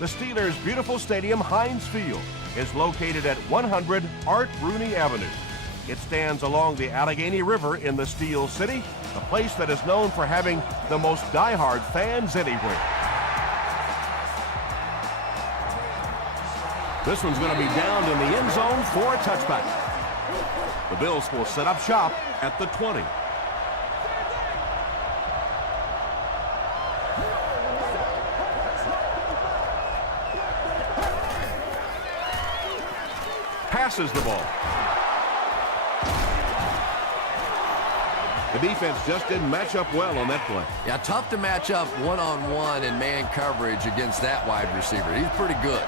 The Steelers' beautiful stadium, Heinz Field, is located at 100 Art Rooney Avenue. It stands along the Allegheny River in the Steel City, a place that is known for having the most diehard fans anywhere. This one's going to be down in the end zone for a touchback. The Bills will set up shop at the 20. Passes the ball. The defense just didn't match up well on that play. Yeah, tough to match up one-on-one in man coverage against that wide receiver. He's pretty good.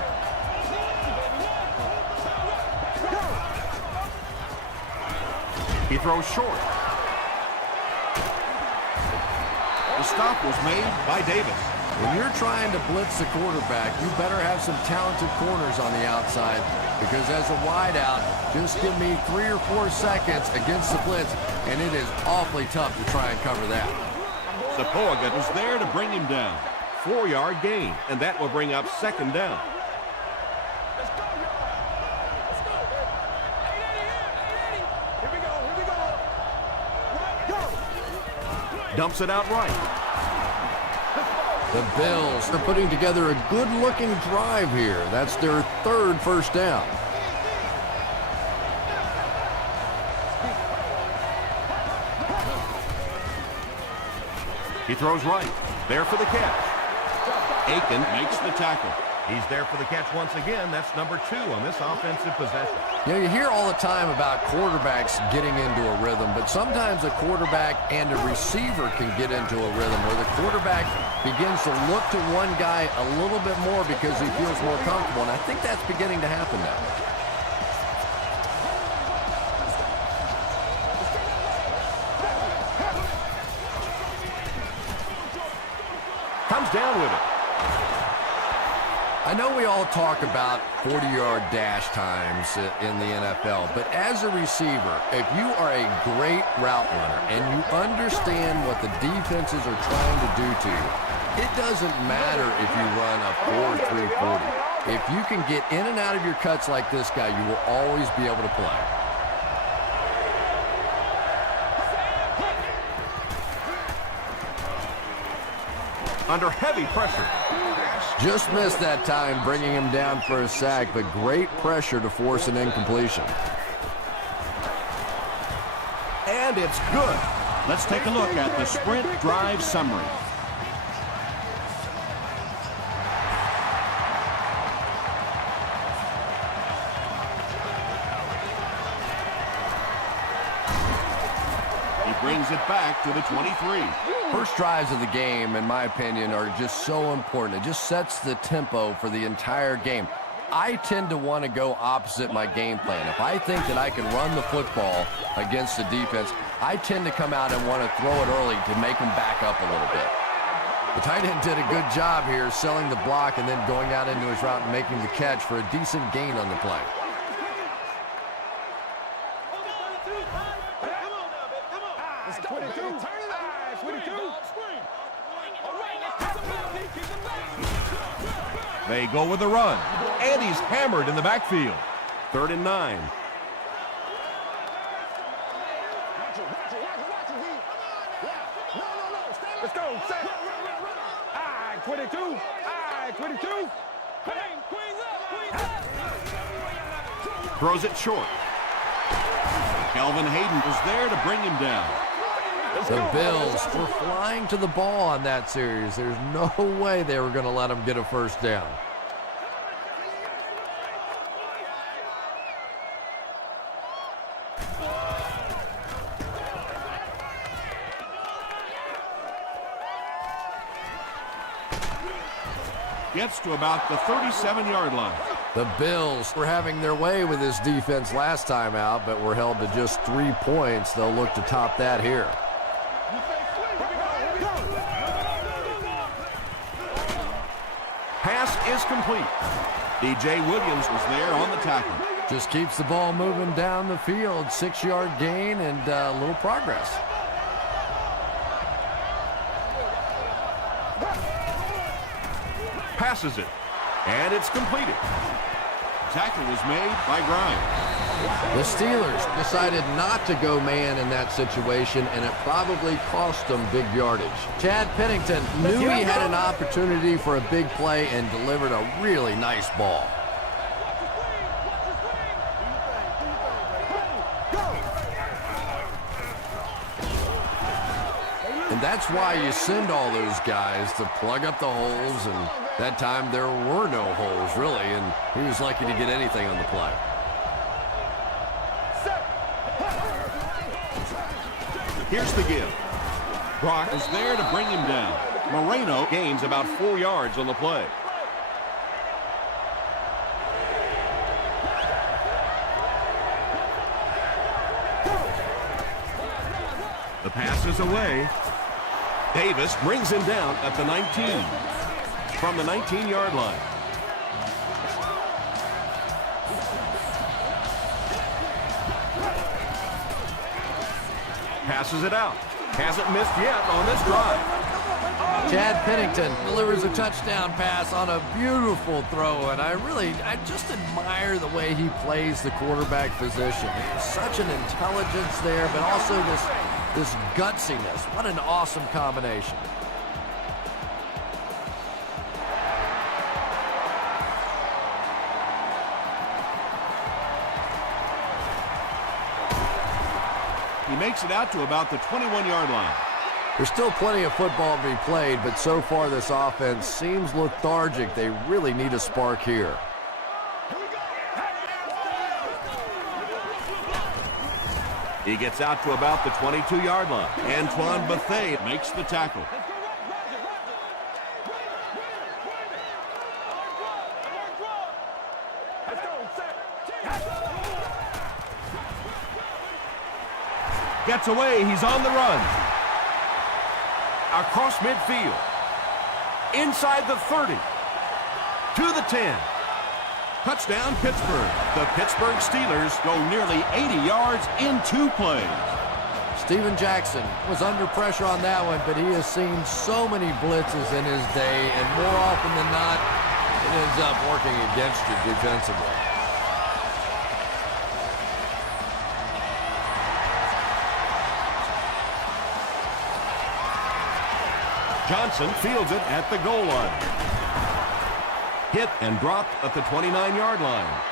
He throws short. The stop was made by Davis. When you're trying to blitz the quarterback, you better have some talented corners on the outside, because as a wideout, just give me 3 or 4 seconds against the blitz, and it is awfully tough to try and cover that. Sepulveda was there to bring him down. 4-yard gain, and that will bring up second down. Dumps it out right. The Bills are putting together a good-looking drive here. That's their 3rd first down. He throws right. There for the catch. Aiken makes the tackle. He's there for the catch once again. That's number 2 on this offensive possession. You know, you hear all the time about quarterbacks getting into a rhythm, but sometimes a quarterback and a receiver can get into a rhythm where the quarterback begins to look to one guy a little bit more because he feels more comfortable, and I think that's beginning to happen now. Comes down with it. I know we all talk about 40-yard dash times in the NFL, but as a receiver, if you are a great route runner and you understand what the defenses are trying to do to you, it doesn't matter if you run a 4.340. If you can get in and out of your cuts like this guy, you will always be able to play. Under heavy pressure. Just missed that time, bringing him down for a sack, but great pressure to force an incompletion. And it's good. Let's take a look at the sprint drive summary. He brings it back to the 23. First drives of the game, in my opinion, are just so important. It just sets the tempo for the entire game. I tend to want to go opposite my game plan. If I think that I can run the football against the defense, I tend to come out and want to throw it early to make them back up a little bit. The tight end did a good job here selling the block and then going out into his route and making the catch for a decent gain on the play. They go with the run, and he's hammered in the backfield. 3rd and 9. Let's go. Set. I 22. I 22. Throws it short. Kelvin Hayden was there to bring him down. The Bills were flying to the ball on that series. There's no way they were going to let them get a first down. Gets to about the 37-yard line. The Bills were having their way with this defense last time out, but were held to just 3 points. They'll look to top that here. Pass is complete. DJ Williams was there on the tackle. Just keeps the ball moving down the field. 6-yard gain and a little progress. Passes it. And it's completed. Tackle was made by Grimes. The Steelers decided not to go man in that situation, and it probably cost them big yardage. Chad Pennington knew he had an opportunity for a big play and delivered a really nice ball. And that's why you send all those guys to plug up the holes, and that time there were no holes, really, and he was lucky to get anything on the play. Here's the give. Brock is there to bring him down. Moreno Gains about 4 yards on the play. The pass is away. Davis brings him down at the 19. From the 19-yard line. Passes it out. Hasn't missed yet on this drive. Chad Pennington delivers a touchdown pass on a beautiful throw, and I just admire the way he plays the quarterback position. There's such an intelligence there, but also this gutsiness. What an awesome combination. He makes it out to about the 21-yard line. There's still plenty of football to be played, but so far this offense seems lethargic. They really need a spark here. He gets out to about the 22-yard line. Antoine Bethea Makes the tackle. gets away. He's on the run. Across midfield. Inside the 30. To the 10. Touchdown, Pittsburgh. The Pittsburgh Steelers go nearly 80 yards in 2 plays. Steven Jackson was under pressure on that one, but he has seen so many blitzes in his day, and more often than not, it ends up working against you defensively. Johnson fields it at the goal line. Hit and dropped at the 29-yard line.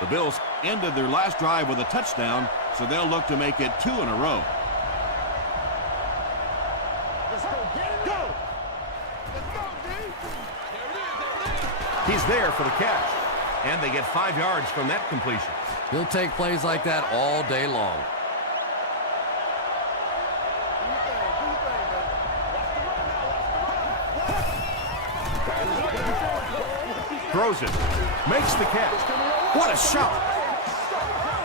The Bills ended their last drive with a touchdown, so they'll look to make it 2 in a row. Let's go, get it, go! Let's go, D! He's there for the catch. And they get 5 yards from that completion. He'll take plays like that all day long. Throws it. Makes the catch. What a shot!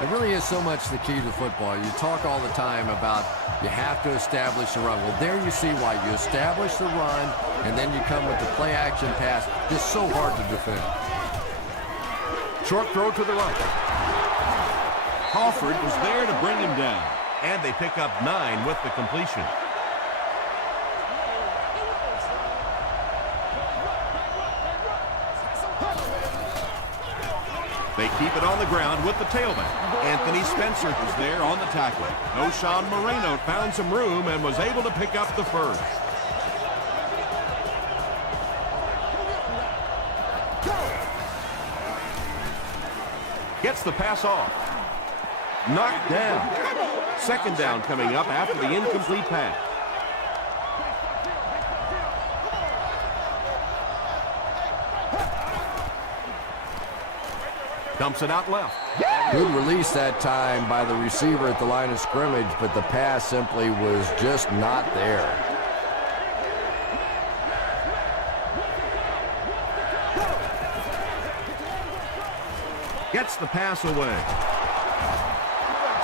It really is so much the key to football. You talk all the time about you have to establish the run. Well, there you see why. You establish the run, and then you come with the play-action pass. Just so hard to defend. Short throw to the right. Crawford was there to bring him down. And they pick up 9 with the completion. They keep it on the ground with the tailback. Anthony Spencer was there on the tackle. Noshawn Moreno found some room and was able to pick up the first. Gets the pass off. Knocked down. Second down coming up after the incomplete pass. Dumps it out left. Good release that time by the receiver at the line of scrimmage, but the pass simply was just not there. Gets the pass away.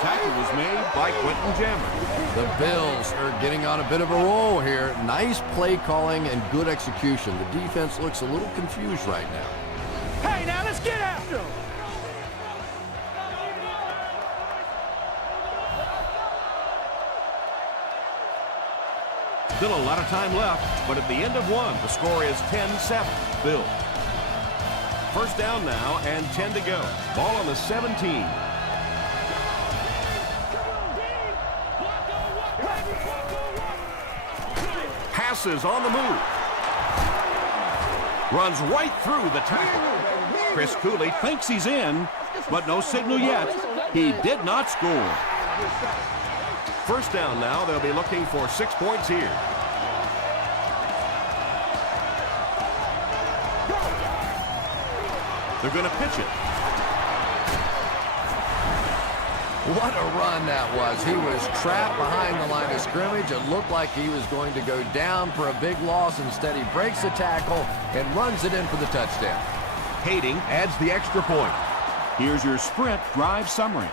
Tackle was made By Quentin Jammer. The Bills are getting on a bit of a roll here. Nice play calling and good execution. The defense looks a little confused right now. Hey, now let's get after him! Still a lot of time left, but at the end of one, the score is 10-7. Bills. First down now and 10 to go. Ball on the 17. Passes on the move. Runs right through the tackle. Chris Cooley thinks he's in, but no signal yet. He did not score. First down now. They'll be looking for 6 points here. They're going to pitch it. What a run that was. He was trapped behind the line of scrimmage. It looked like he was going to go down for a big loss. Instead, he breaks the tackle and runs it in for the touchdown. Kading adds the extra point. Here's your sprint drive summary.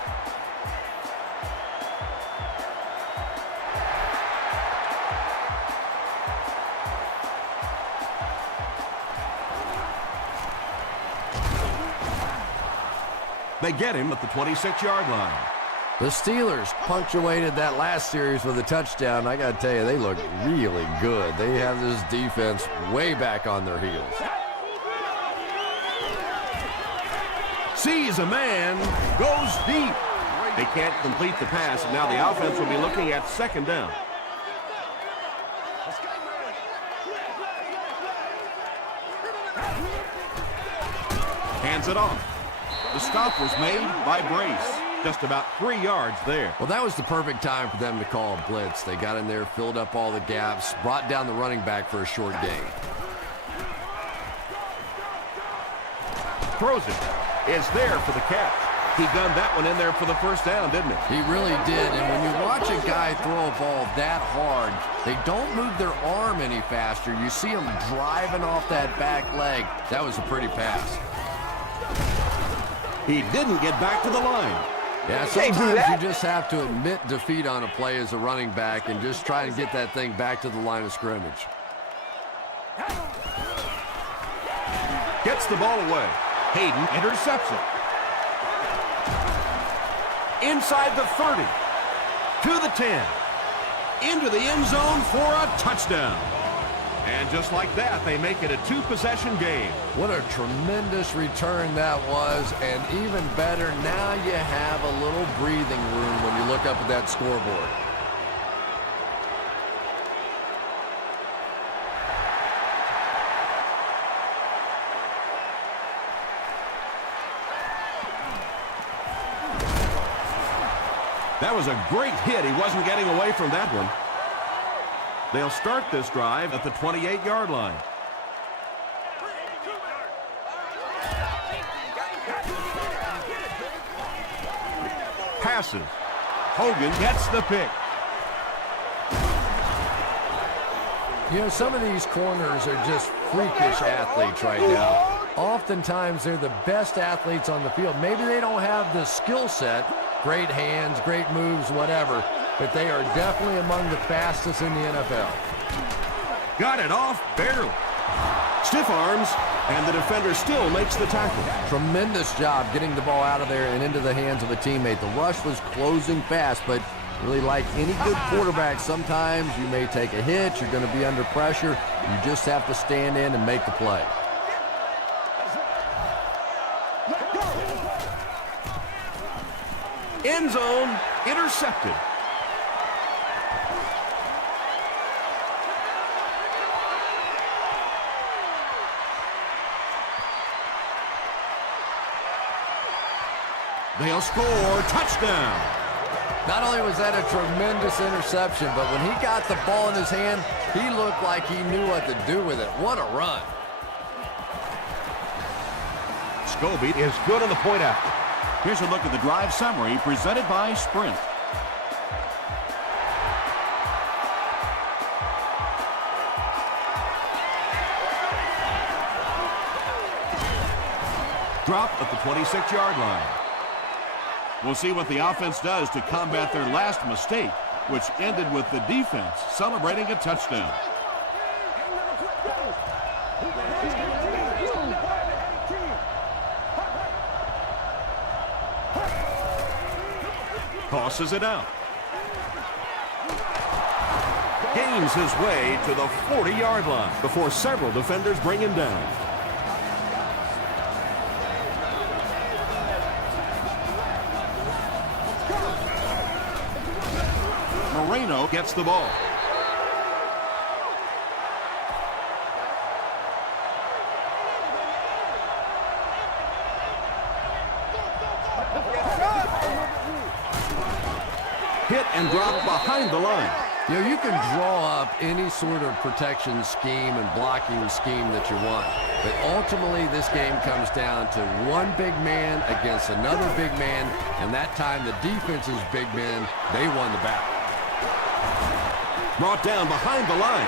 They get him at the 26-yard line. The Steelers punctuated that last series with a touchdown. I got to tell you, they look really good. They have this defense way back on their heels. Sees a man, goes deep. They can't complete the pass, and now the offense will be looking at second down. Hands it off. The stop was made by Brace. Just about 3 yards there. Well, that was the perfect time for them to call a blitz. They got in there, filled up all the gaps, brought down the running back for a short gain. Throws it. Is there for the catch. He gunned that one in there for the first down, didn't he? He really did. And when you watch a guy throw a ball that hard, they don't move their arm any faster. You see him driving off that back leg. That was a pretty pass. He didn't get back to the line. Yeah, sometimes you just have to admit defeat on a play as a running back and just try to get that thing back to the line of scrimmage. Gets the ball away. Hayden intercepts it. Inside the 30. To the 10. Into the end zone for a touchdown. And just like that, they make it a 2-possession game. What a tremendous return that was, and even better, now you have a little breathing room when you look up at that scoreboard. That was a great hit. He wasn't getting away from that one. They'll start this drive at the 28-yard line. Passes. Hogan gets the pick. You know, some of these corners are just freakish athletes right now. Oftentimes, they're the best athletes on the field. Maybe they don't have the skill set, great hands, great moves, whatever, but they are definitely among the fastest in the NFL. Got it off barely. Stiff arms, and the defender still makes the tackle. Tremendous job getting the ball out of there and into the hands of a teammate. The rush was closing fast, but really like any good quarterback, sometimes you may take a hit, you're going to be under pressure. You just have to stand in and make the play. End zone intercepted. They'll score. Touchdown. Not only was that a tremendous interception, but when he got the ball in his hand, he looked like he knew what to do with it. What a run. Scobie is good on the point after. Here's a look at the drive summary presented by Sprint. Drop at the 26-yard line. We'll see what the offense does to combat their last mistake, which ended with the defense celebrating a touchdown. Tosses it out. Gains his way to the 40-yard line before several defenders bring him down. Moreno gets the ball. Hit and drop behind the line. You know, you can draw up any sort of protection scheme and blocking scheme that you want. But ultimately, this game comes down to one big man against another big man. And that time, the defense's big men, they won the battle. Brought down behind the line.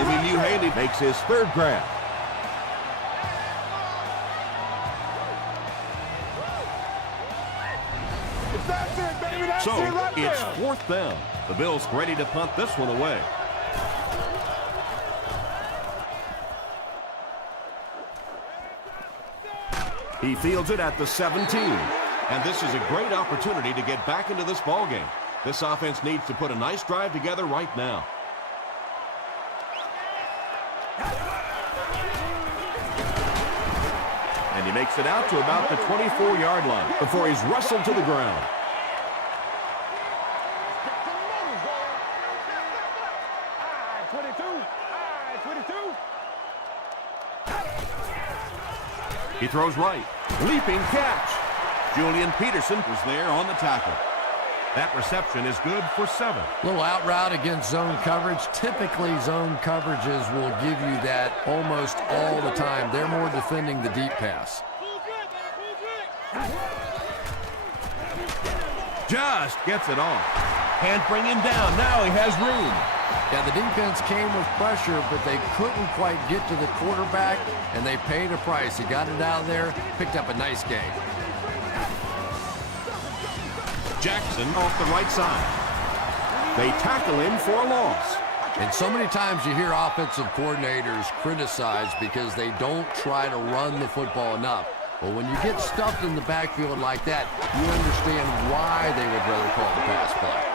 Obi Haley Makes his third grab. That's it, baby. That's So it right it's there. fourth down. The Bills ready to punt this one away. He fields it at the 17. And this is a great opportunity to get back into this ball game. This offense needs to put a nice drive together right now. And he makes it out to about the 24-yard line Before he's wrestled to the ground. He throws right. Leaping catch. Julian Peterson. Was there on the tackle. That reception is good for 7. Little out route against zone coverage. Typically, zone coverages will give you that almost all the time. They're more defending the deep pass. Just gets it off. Can't bring him down. Now he has room. Yeah, the defense came with pressure, but they couldn't quite get to the quarterback, and they paid a price. He got it out there, picked up a nice gain. Jackson off the right side. They tackle him for a loss. And so many times you hear offensive coordinators criticized because they don't try to run the football enough. Well, when you get stuffed in the backfield like that, you understand why they would rather call the pass play.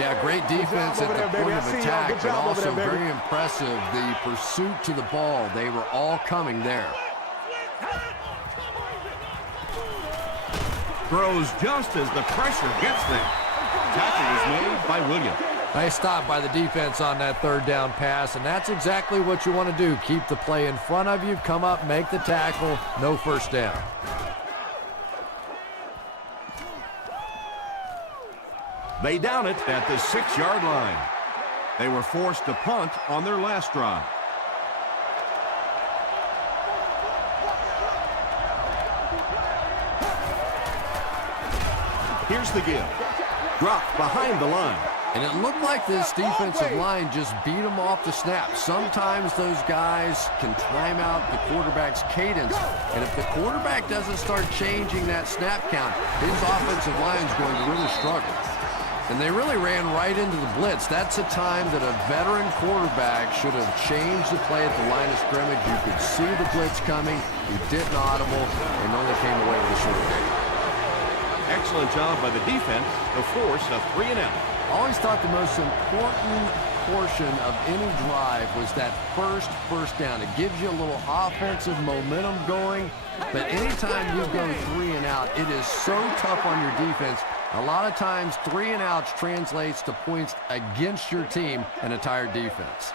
Yeah, great defense at the point of attack, but also very impressive, the pursuit to the ball. They were all coming there. Throws just as the pressure gets there. Tackle is made by Williams. Nice stop by the defense on that third down pass, and that's exactly what you want to do. Keep the play in front of you, come up, make the tackle, no first down. They down it at the 6-yard line. They were forced to punt on their last drive. Here's the give. Dropped behind the line. And it looked like this defensive line just beat them off the snap. Sometimes those guys can time out the quarterback's cadence, and if the quarterback doesn't start changing that snap count, his offensive line is going to really struggle. And they really ran right into the blitz. That's a time that a veteran quarterback should have changed the play at the line of scrimmage. You could see the blitz coming. He didn't audible and only came away with a short gain. Excellent job by the defense to force a 3-and-out. I always thought the most important portion of any drive was that first down. It gives you a little offensive momentum going, but anytime you go 3-and-out, it is so tough on your defense. A lot of times, 3-and-outs translates to points against your team and a tired defense.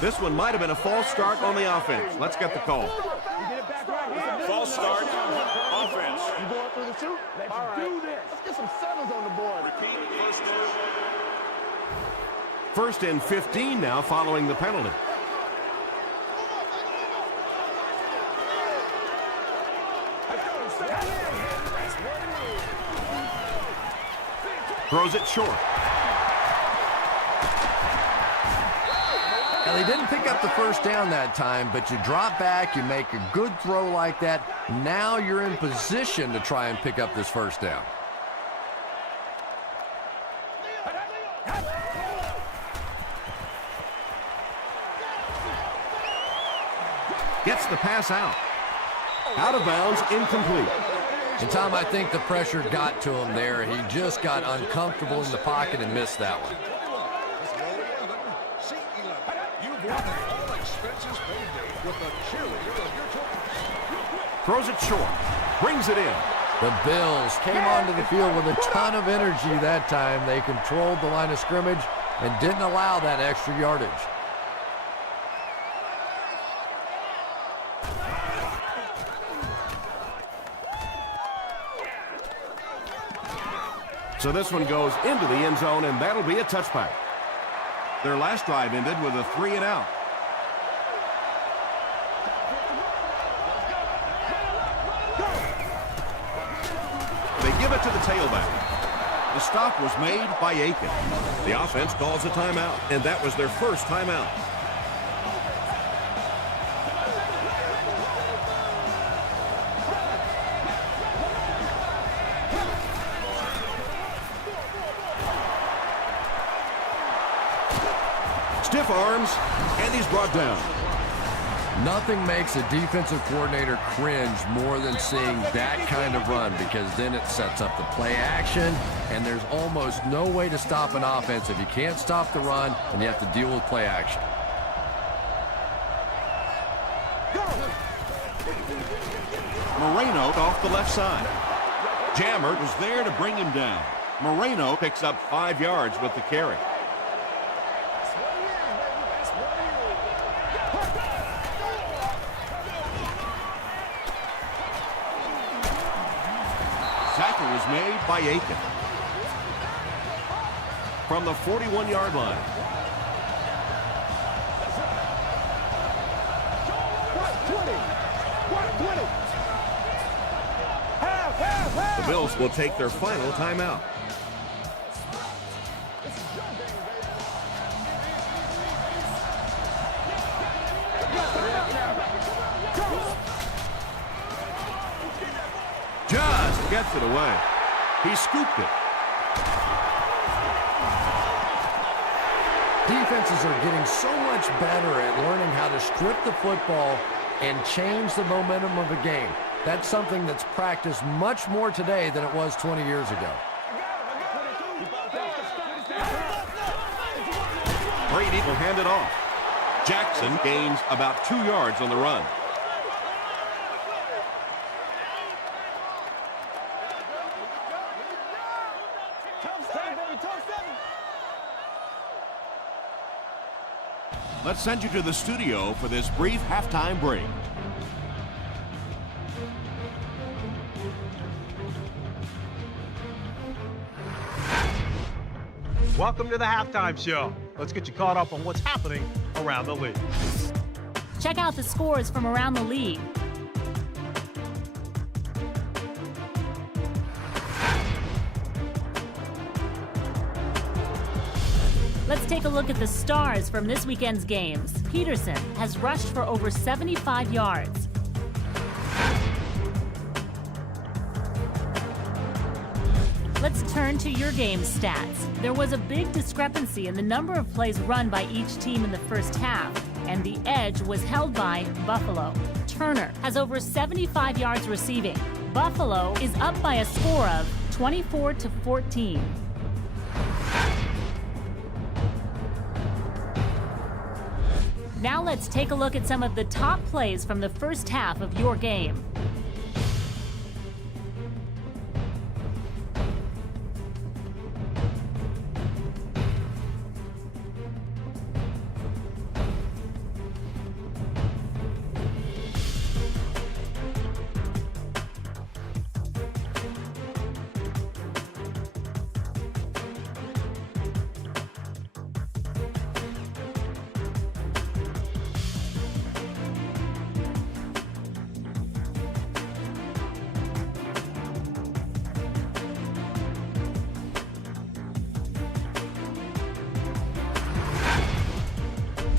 This one might have been a false start on the offense. Let's get the call. False start, offense. You going through the shoot? Let's do this. Let's get some sevens on the board. Repeat, first down. First and 15 now following the penalty. Throws it short. Now, they didn't pick up the first down that time, but you drop back, you make a good throw like that. Now you're in position to try and pick up this first down. Gets the pass out. Out of bounds, incomplete. And Tom, I think the pressure got to him there. He just got uncomfortable in the pocket and missed that one. Throws it short. Brings it in. The Bills came onto the field with a ton of energy that time. They controlled the line of scrimmage and didn't allow that extra yardage. So this one goes into the end zone, and that'll be a touchback. Their last drive ended with a 3-and-out. They give it to the tailback. The stop was made by Aiken. The offense calls a timeout, and that was their first timeout. Stiff arms, and he's brought down. Nothing makes a defensive coordinator cringe more than seeing that kind of run, because then it sets up the play action, and there's almost no way to stop an offense if you can't stop the run and you have to deal with play action. Moreno off the left side. Jammer was there to bring him down. Moreno picks up 5 yards with the carry. Tackle was made by Aiken. From the 41-yard line. The Bills will take their final timeout. Just gets it away. He scooped it. Defenses are getting so much better at learning how to strip the football and change the momentum of a game. That's something that's practiced much more today than it was 20 years ago. Brady will hand it off. Jackson gains about 2 yards on the run. Let's send you to the studio for this brief halftime break. Welcome to the Halftime Show. Let's get you caught up on what's happening around the league. Check out the scores from around the league. Let's take a look at the stars from this weekend's games. Peterson has rushed for over 75 yards. Let's turn to your game stats. There was a big discrepancy in the number of plays run by each team in the first half, and the edge was held by Buffalo. Turner has over 75 yards receiving. Buffalo is up by a score of 24-14. Now let's take a look at some of the top plays from the first half of your game.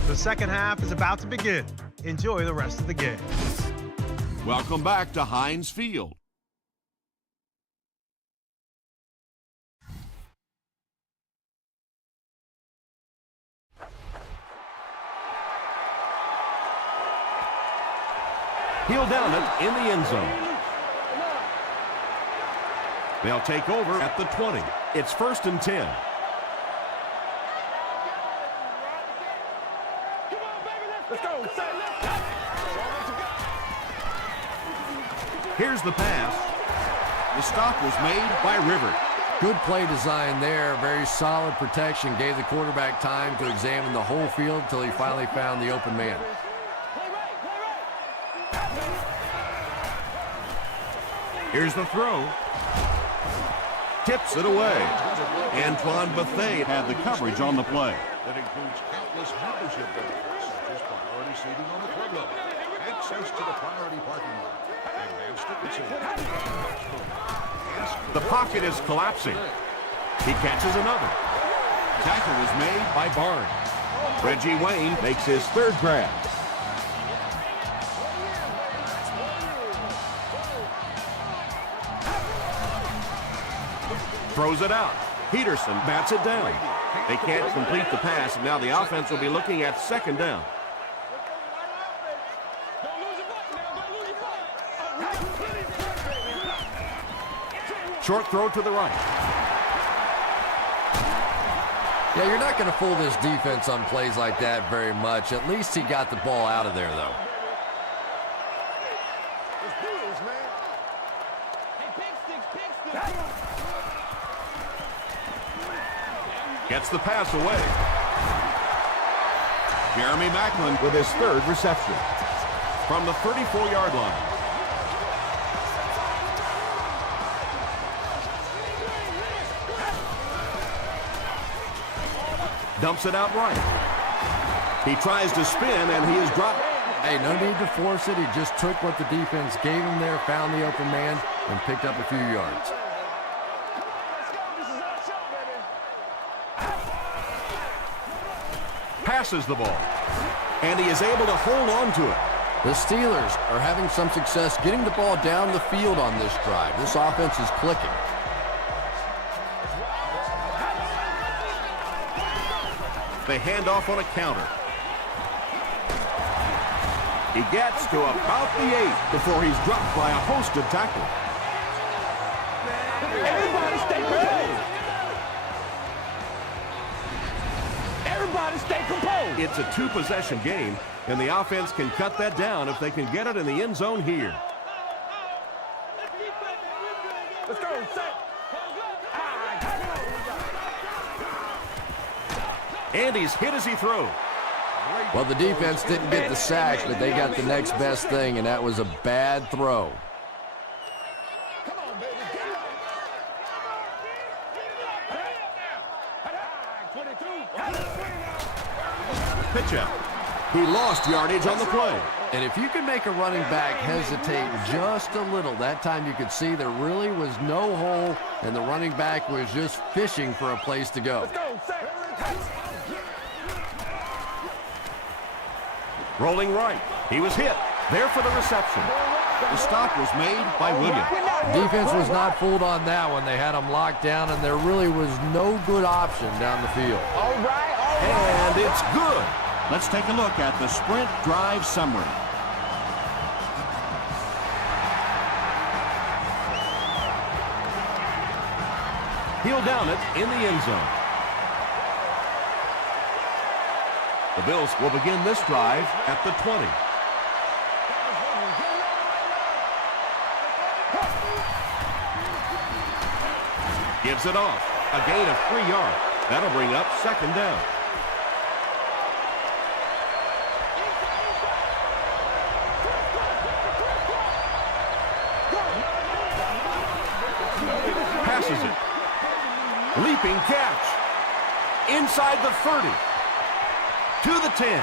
The second half is about to begin. Enjoy the rest of the game. Welcome back to Heinz Field. He'll down it in the end zone. They'll take over at the 20. It's 1st and 10. Here's the pass. The stop was made by River. Good play design there. Very solid protection. Gave the quarterback time to examine the whole field until he finally found the open man. Here's the throw. Tips it away. Antoine Bethea Had the coverage on the play. That includes countless membership benefits, such as priority seating on the club level, access to the priority parking lot, advanced ticket sales. The pocket is collapsing. He catches another. Tackle was made by Barnes. Reggie Wayne makes his third grab. Throws it out. Peterson bats it down. They can't complete the pass, and now the offense will be looking at second down. Short throw to the right. Yeah, you're not going to fool this defense on plays like that very much. At least he got the ball out of there, though. Gets the pass away Jeremy Maclin with his third reception. From the 34-yard line. Dumps it out right. He tries to spin, and he is dropped. Hey, no need to force it. He just took what the defense gave him there, found the open man, and picked up a few yards. Passes the ball, and he is able to hold on to it. The Steelers are having some success getting the ball down the field on this drive. This offense is clicking. They hand off on a counter. He gets to about the 8 before he's dropped by a host of tackles. Everybody stay composed. Everybody stay composed. It's a two-possession game, and the offense can cut that down if they can get it in the end zone here. Let's go, set. And he's hit as he throws. Well, the defense didn't get the sack, but they got the next best thing, and that was a bad throw. Come on, baby. Pitch out. He lost yardage on the play. And if you can make a running back hesitate just a little, that time you could see there really was no hole, and the running back was just fishing for a place to go. Rolling right. He was hit. There for the reception. The stop was made by Williams. Defense was not fooled on that one. They had him locked down, and there really was no good option down the field. And it's good. Let's take a look at the sprint drive summary. He'll down it in the end zone. The Bills will begin this drive at the 20. Gives it off. A gain of 3 yards. That'll bring up second down. Passes it. Leaping catch. Inside the 30. To the 10.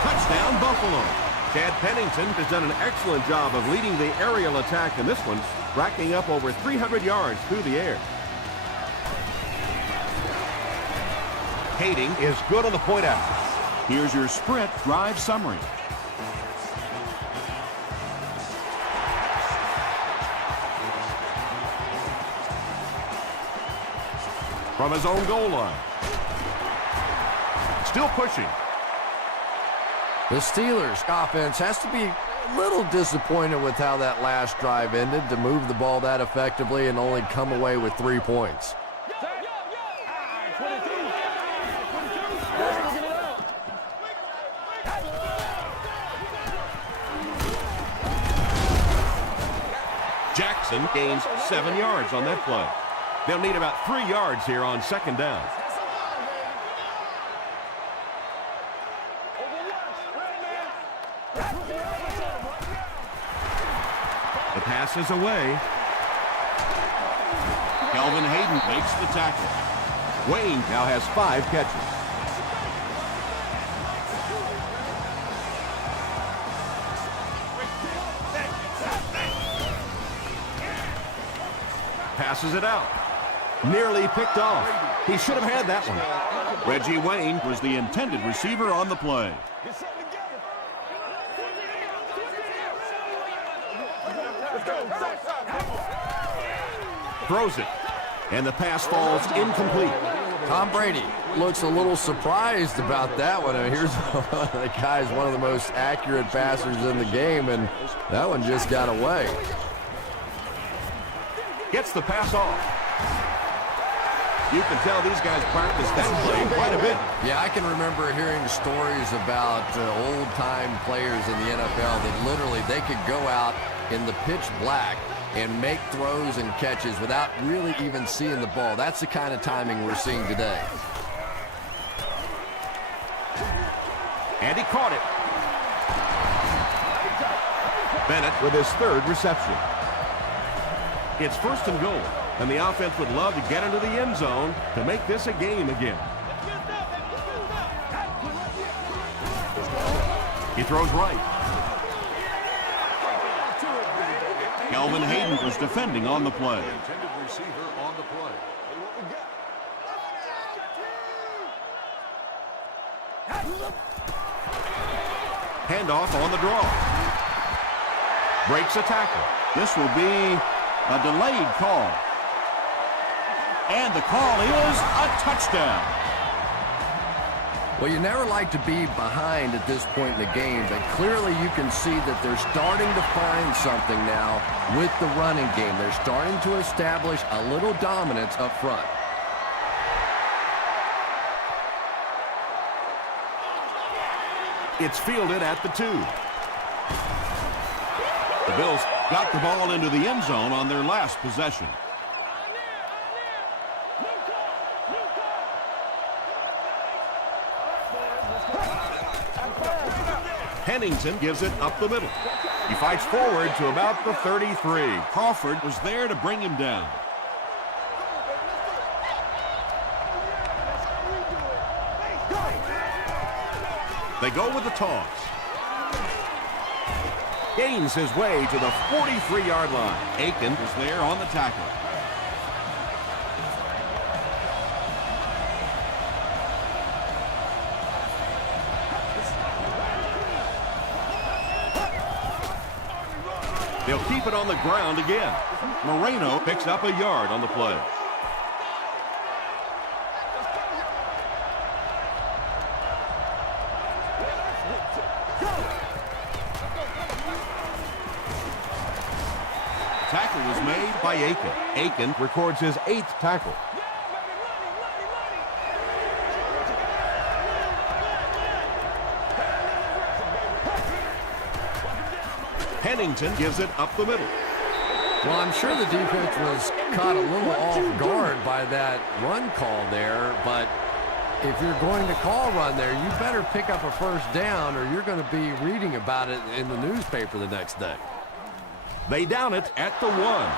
Touchdown, Buffalo. Chad Pennington has done an excellent job of leading the aerial attack in this one, racking up over 300 yards through the air. Kading is good on the point after. Here's your sprint drive summary. From his own goal line. Still pushing. The Steelers offense has to be a little disappointed with how that last drive ended, to move the ball that effectively and only come away with 3 points. Jack Henningsen gains 7 yards on that play. They'll need about 3 yards here on second down. The pass is away. Kelvin Hayden makes the tackle. Wayne now has 5 catches. Passes it out. Nearly picked off. He should have had that one. Reggie Wayne was the intended receiver on the play. Throws it. And the pass falls incomplete. Tom Brady looks a little surprised about that one. I mean, here's the guy's one of the most accurate passers in the game, and that one just got away. Gets the pass off. You can tell these guys practice that play quite a bit. Yeah, I can remember hearing stories about old-time players in the NFL that literally they could go out in the pitch black and make throws and catches without really even seeing the ball. That's the kind of timing we're seeing today. And he caught it. Bennett with his 3rd reception. It's 1st and goal, and the offense would love to get into the end zone to make this a game again. He throws right. Kelvin Hayden was defending on the play. Intended receiver on the play. Handoff on the draw. Breaks a tackle. This will be a delayed call. And the call is a touchdown. Well, you never like to be behind at this point in the game, but clearly you can see that they're starting to find something now with the running game. They're starting to establish a little dominance up front. It's fielded at the 2. The Bills got the ball into the end zone on their last possession. Henningsen gives it up the middle. He fights forward to about the 33. Crawford was there to bring him down. They go with the toss. Gains his way to the 43-yard line. Aiken was there on the tackle. They'll keep it on the ground again. Moreno picks up a yard on the play. Tackle was made by Aiken. Aiken records his 8th tackle. Henningsen gives it up the middle. Well, I'm sure the defense was caught a little off guard by that run call there, but if you're going to call run there, you better pick up a 1st down or you're going to be reading about it in the newspaper the next day. They down it at the 1.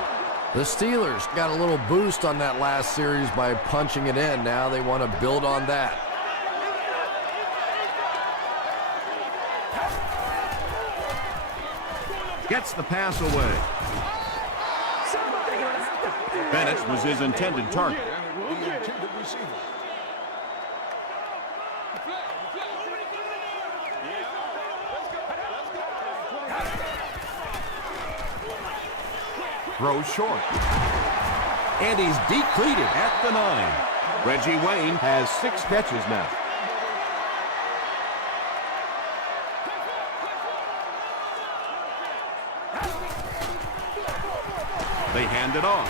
The Steelers got a little boost on that last series by punching it in. Now they want to build on that. Gets the pass away. Bennett was his intended target. And it will be intended receiver. Throws short. And he's decleated at the 9. Reggie Wayne has 6 catches now. They hand it off.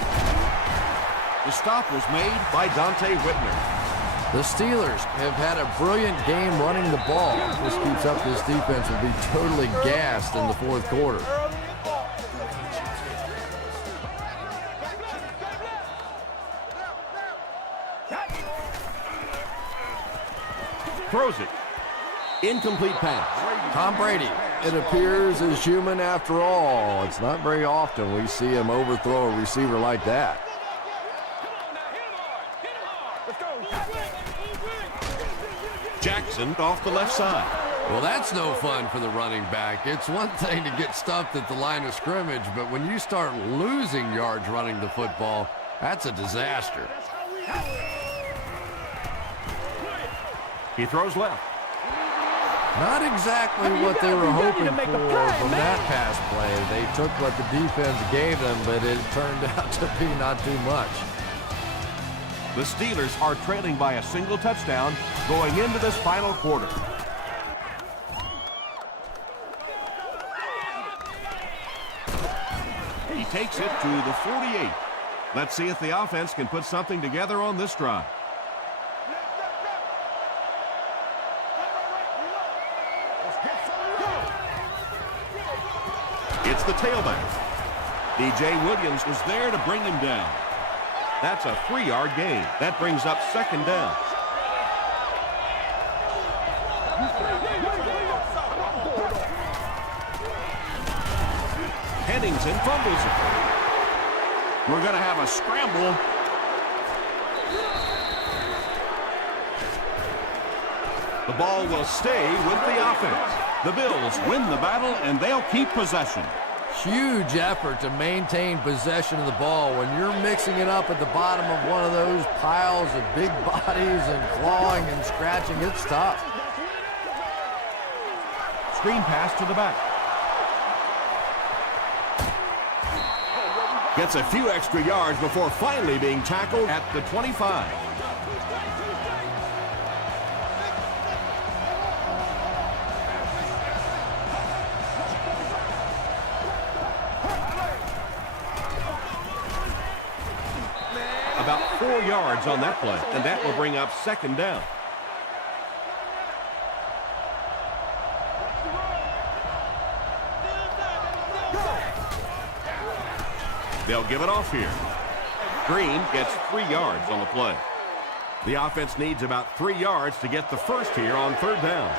The stop was made by Dante Whitner. The Steelers have had a brilliant game running the ball. If this keeps up, this defense will be totally gassed in the 4th quarter. Throws it. Incomplete pass. Tom Brady, it appears, is human after all. It's not very often we see him overthrow a receiver like that. Jackson off the left side. Well, that's no fun for the running back. It's one thing to get stuffed at the line of scrimmage, but when you start losing yards running the football, that's a disaster. He throws left. Not exactly what they were hoping for from that pass play. They took what the defense gave them, but it turned out to be not too much. The Steelers are trailing by a single touchdown going into this final quarter. He takes it to the 48. Let's see if the offense can put something together on this drive. It's the tailback. DJ Williams was there to bring him down. That's a 3-yard gain. That brings up second down. Pennington fumbles it. We're going to have a scramble. The ball will stay with the offense. The Bills win the battle, and they'll keep possession. Huge effort to maintain possession of the ball. When you're mixing it up at the bottom of one of those piles of big bodies and clawing and scratching, it's tough. Screen pass to the back. Gets a few extra yards before finally being tackled at the 25. About 4 yards on that play, and that will bring up second down. They'll give it off here. Green gets 3 yards on the play. The offense needs about 3 yards to get the first here on third down.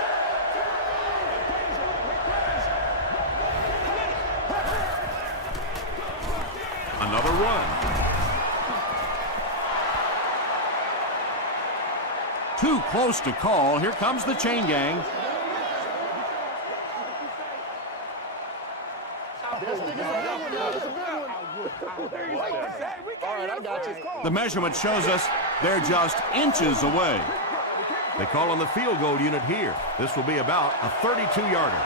Another run. Too close to call. Here comes the chain gang. The measurement shows us they're just inches away. They call on the field goal unit here. This will be about a 32-yarder.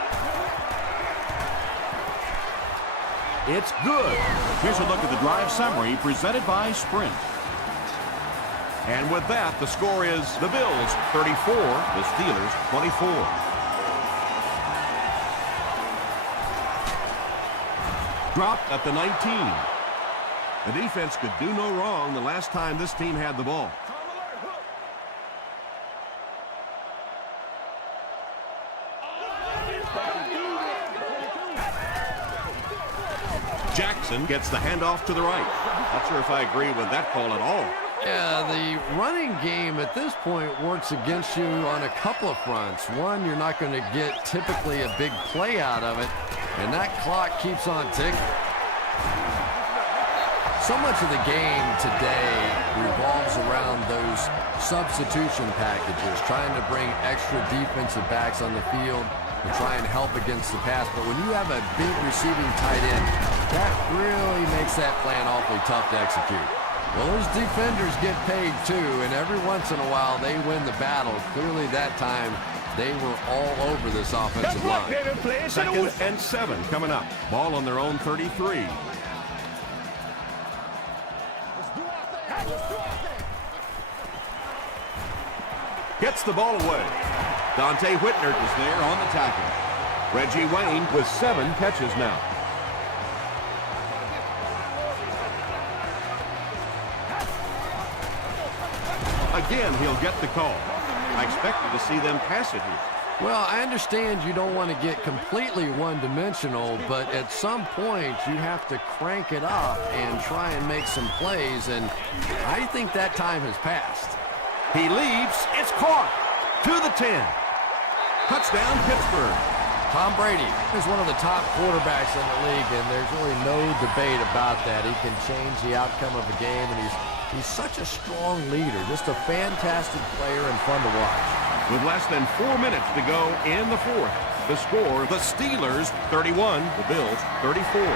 It's good. Here's a look at the drive summary presented by Sprint. And with that, the score is the Bills 34, the Steelers 24. Dropped at the 19. The defense could do no wrong the last time this team had the ball. Jackson gets the handoff to the right. Not sure if I agree with that call at all. Yeah, the running game at this point works against you on a couple of fronts. One, you're not going to get typically a big play out of it, and that clock keeps on ticking. So much of the game today revolves around those substitution packages, trying to bring extra defensive backs on the field to try and help against the pass. But when you have a big receiving tight end, that really makes that plan awfully tough to execute. Well, those defenders get paid too, and every once in a while they win the battle. Clearly that time they were all over this offensive line. 2nd and 7 coming up. Ball on their own 33. Gets the ball away. Dante Whitner is there on the tackle. Reggie Wayne with 7 catches now. Again, he'll get the call. I expected to see them pass it here. Well, I understand you don't want to get completely one-dimensional, but at some point you have to crank it up and try and make some plays, and I think that time has passed. He leaps. It's caught. To the 10. Touchdown, Pittsburgh. Tom Brady is one of the top quarterbacks in the league, and there's really no debate about that. He can change the outcome of a game, and he's such a strong leader, just a fantastic player and fun to watch. With less than 4 minutes to go in the fourth, the score, the Steelers 31, the Bills 34.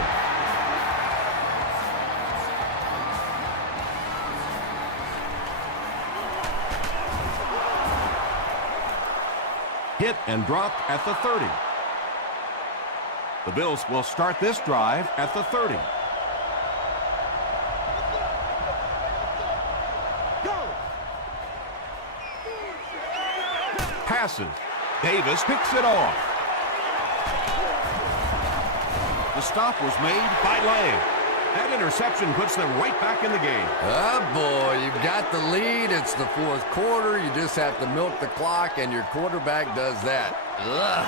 Hit and dropped at the 30. The Bills will start this drive at the 30. Passes. Davis picks it off. The stop was made by Lang. That interception puts them right back in the game. Oh, boy, you've got the lead. It's the fourth quarter. You just have to milk the clock, and your quarterback does that. Ugh.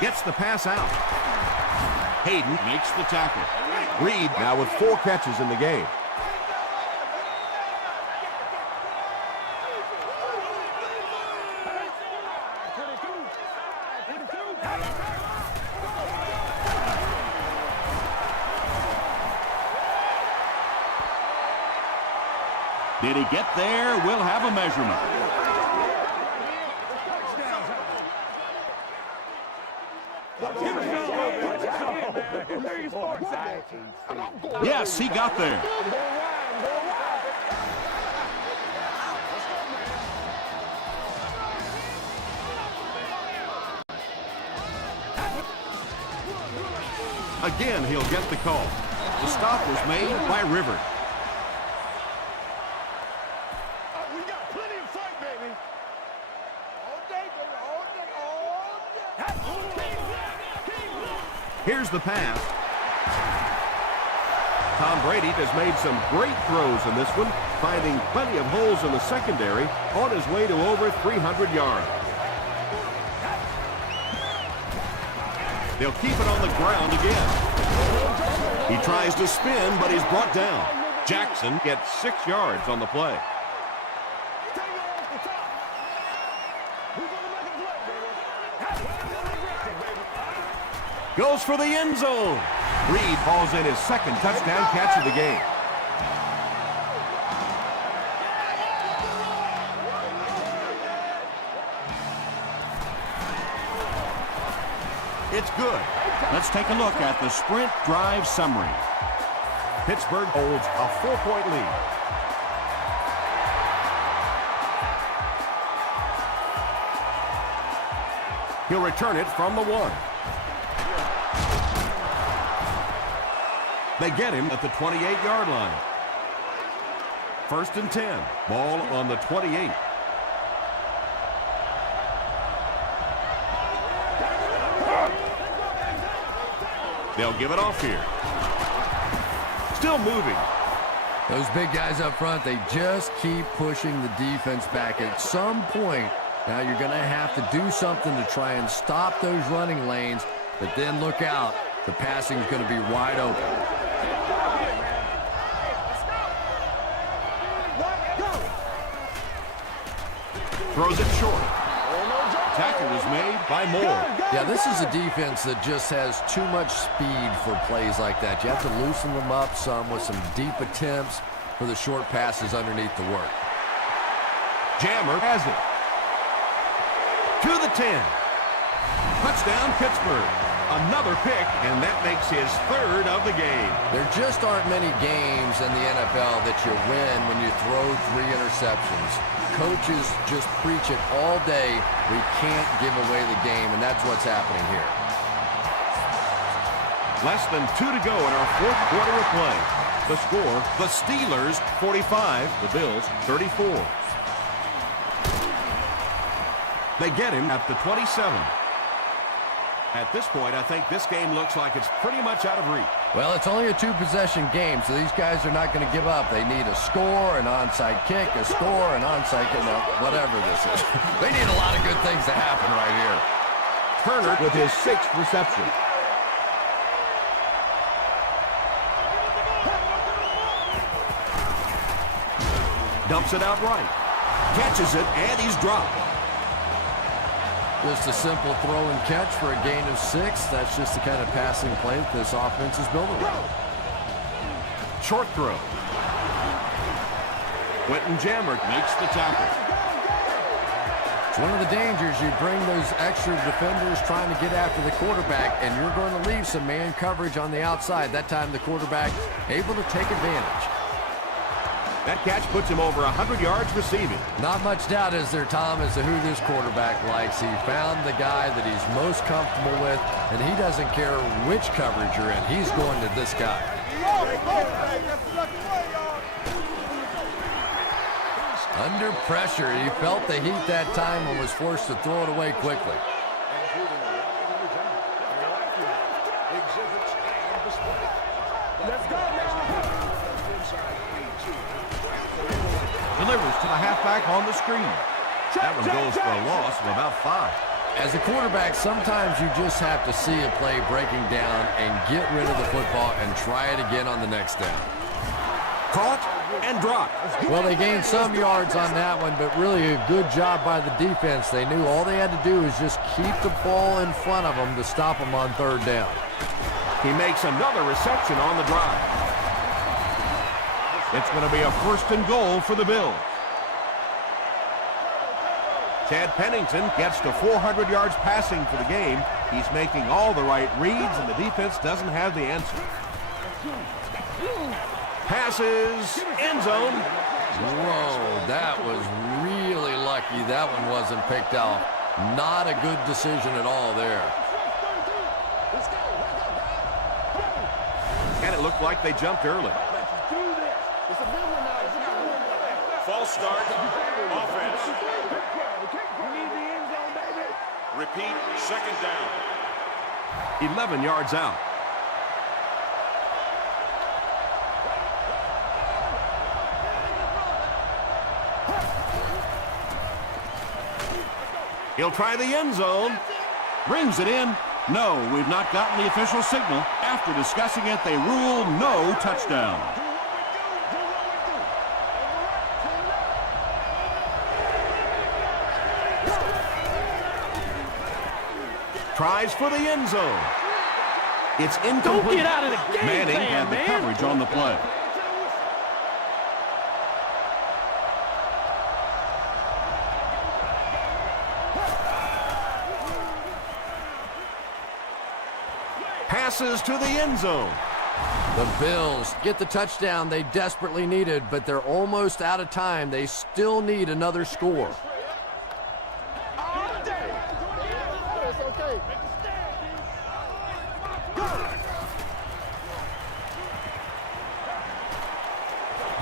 Gets the pass out. Hayden makes the tackle. Reed now with 4 catches in the game. Did he get there? We'll have a measurement. Yes, he got there. Again, he'll get the call. The stop was made by Rivers. Here's the pass. Tom Brady has made some great throws in this one, finding plenty of holes in the secondary on his way to over 300 yards. They'll keep it on the ground again. He tries to spin, but he's brought down. Jackson gets 6 yards on the play. Goes for the end zone. Reed falls in his second touchdown catch of the game. It's good. Let's take a look at the sprint drive summary. Pittsburgh holds a 4-point lead. He'll return it from the 1. They get him at the 28-yard line. 1st and 10. Ball on the 28. They'll give it off here. Still moving. Those big guys up front, they just keep pushing the defense back. At some point, now you're going to have to do something to try and stop those running lanes, but then look out. The passing is going to be wide open. Throws it short. Tackle was made by Moore. Yeah, this is a defense that just has too much speed for plays like that. You have to loosen them up some with some deep attempts for the short passes underneath the work. Jammer has it. To the 10. Touchdown, Pittsburgh. Another pick, and that makes his 3rd of the game. There just aren't many games in the NFL that you win when you throw 3 interceptions. Coaches just preach it all day. We can't give away the game, and that's what's happening here. Less than 2 to go in our 4th quarter of play. The score, the Steelers 45, the Bills 34. They get him at the 27. At this point, I think this game looks like it's pretty much out of reach. Well, it's only a 2-possession game, so these guys are not going to give up. They need a score, an onside kick, a score, an onside kick, whatever this is. They need a lot of good things to happen right here. Turner with his 6th reception. Dumps it out right. Catches it, and he's dropped. Just a simple throw and catch for a gain of 6. That's just the kind of passing play that this offense is built around. Short throw. Quentin Jammer makes the tackle. It's one of the dangers. You bring those extra defenders trying to get after the quarterback, and you're going to leave some man coverage on the outside. That time the quarterback able to take advantage. That catch puts him over 100 yards receiving. Not much doubt, is there, Tom, as to who this quarterback likes. He found the guy that he's most comfortable with, and he doesn't care which coverage you're in. He's going to this guy. Under pressure, he felt the heat that time and was forced to throw it away quickly. Let's go now. Delivers to the halfback on the screen. That one goes for a loss of about 5. As a quarterback, sometimes you just have to see a play breaking down and get rid of the football and try it again on the next down. Caught and dropped. Well, they gained some yards on that one, but really a good job by the defense. They knew all they had to do was just keep the ball in front of them to stop them on 3rd down. He makes another reception on the drive. It's going to be a 1st and goal for the Bills. Chad Pennington gets to 400 yards passing for the game. He's making all the right reads, and the defense doesn't have the answer. Passes, end zone. Whoa, that was really lucky that one wasn't picked off. Not a good decision at all there. And it looked like they jumped early. False start. Offense. Repeat, 2nd down. 11 yards out. He'll try the end zone. Brings it in. No, we've not gotten the official signal. After discussing it, they rule no touchdown. Tries for the end zone. It's incomplete. Don't get out of the game Manning plan, had the man. coverage on the play. Passes to the end zone. The Bills get the touchdown they desperately needed, but they're almost out of time. They still need another score.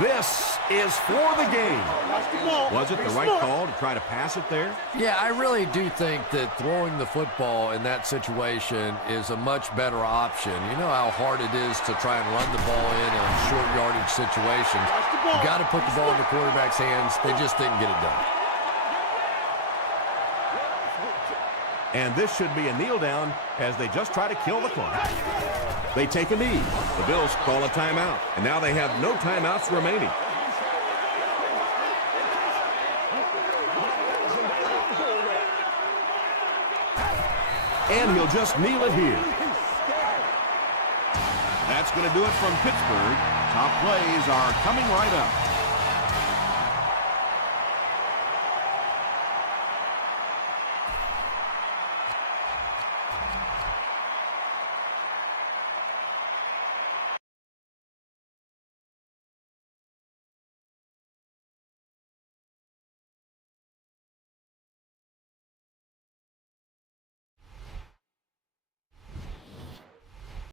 This is for the game. Was it the right call to try to pass it there? Yeah, I really do think that throwing the football in that situation is a much better option. You know how hard it is to try and run the ball in short yardage situations. You got to put the ball in the quarterback's hands. They just didn't get it done. And this should be a kneel down as they just try to kill the clock. They take a knee. The Bills call a timeout, and now they have no timeouts remaining. And he'll just kneel it here. That's going to do it from Pittsburgh. Top plays are coming right up.